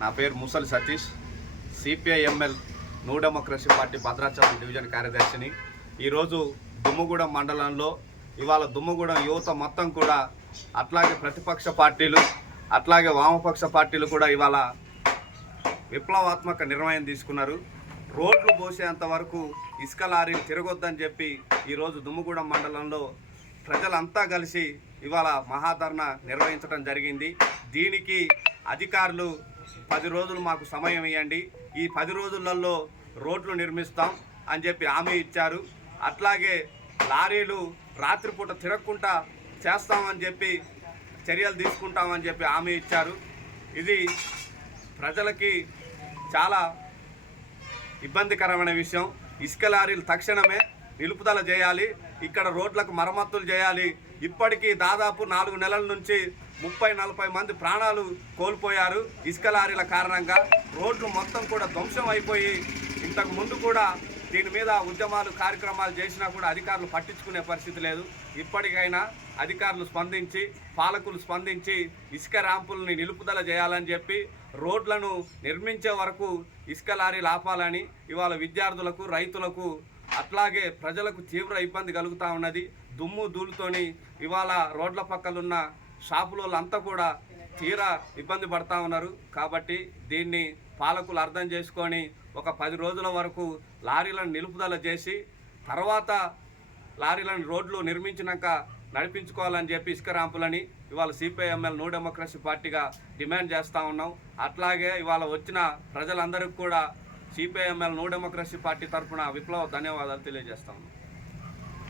నా పేరు Musali Satish, CPI ML new democracy party Bhadrachalam division కార్యదర్శిని. ఈరోజు దుమ్మగూడెం మండలంలో ఇవాళ దుమ్మగూడెం యువత మొత్తం కూడా, అట్లాగే ప్రతిపక్ష పార్టీలు, అట్లాగే వామపక్ష పార్టీలు కూడా ఇవాళ విప్లవాత్మక నిర్ణయం తీసుకున్నారు. రోడ్లు పోసేంత వరకు ఇసుక లారీలు తిరగొద్దని చెప్పి ఈరోజు దుమ్మగూడెం మండలంలో ప్రజలంతా కలిసి ఇవాళ మహాధర్నా నిర్వహించడం జరిగింది. దీనికి అధికారులు 10 రోజులు మాకు సమయం ఇవ్వండి, ఈ 10 రోజులలో రోడ్లు నిర్మిస్తాం అని చెప్పి హామీ ఇచ్చారు. అట్లాగే లారీలు రాత్రిపూట తిరగకుండా చేస్తామని చెప్పి చర్యలు తీసుకుంటామని చెప్పి హామీ ఇచ్చారు. ఇది ప్రజలకి చాలా ఇబ్బందికరమైన విషయం. ఇసుక లారీలు తక్షణమే నిలుపుదల చేయాలి, ఇక్కడ రోడ్లకు మరమ్మతులు చేయాలి. ఇప్పటికీ దాదాపు 4 నెలల నుంచి 30-40 మంది ప్రాణాలు కోల్పోయారు ఇసుక లారీల కారణంగా. రోడ్లు మొత్తం కూడా ధ్వంసం అయిపోయి, ఇంతకు ముందు కూడా దీని మీద ఉద్యమాలు కార్యక్రమాలు చేసినా కూడా అధికారులు పట్టించుకునే పరిస్థితి లేదు. ఇప్పటికైనా అధికారులు స్పందించి, పాలకులు స్పందించి ఇసుక ర్యాంపుల్ని నిలుపుదల చేయాలని చెప్పి, రోడ్లను నిర్మించే వరకు ఇసుక లారీలు ఆపాలని ఇవాళ విద్యార్థులకు, రైతులకు, అట్లాగే ప్రజలకు తీవ్ర ఇబ్బంది కలుగుతూ ఉన్నది. దుమ్ము ధూళితోని ఇవాళ రోడ్ల పక్కలున్న షాపులంతా కూడా తీరా ఇబ్బంది పడుతూ ఉన్నారు. కాబట్టి దీన్ని పాలకులు అర్థం చేసుకొని ఒక 10 రోజుల వరకు లారీలను నిలుపుదల చేసి, తర్వాత లారీలను రోడ్లు నిర్మించినాక నడిపించుకోవాలని చెప్పి ఇసుక ర్యాంపులని ఇవాళ సిపిఐఎంఎల్ న్యూ డెమోక్రసీ పార్టీగా డిమాండ్ చేస్తూ ఉన్నాం. అట్లాగే ఇవాళ వచ్చిన ప్రజలందరికీ కూడా సిపిఐఎంఎల్ న్యూ డెమోక్రసీ పార్టీ తరఫున విప్లవ ధన్యవాదాలు తెలియజేస్తా ఉన్నాం.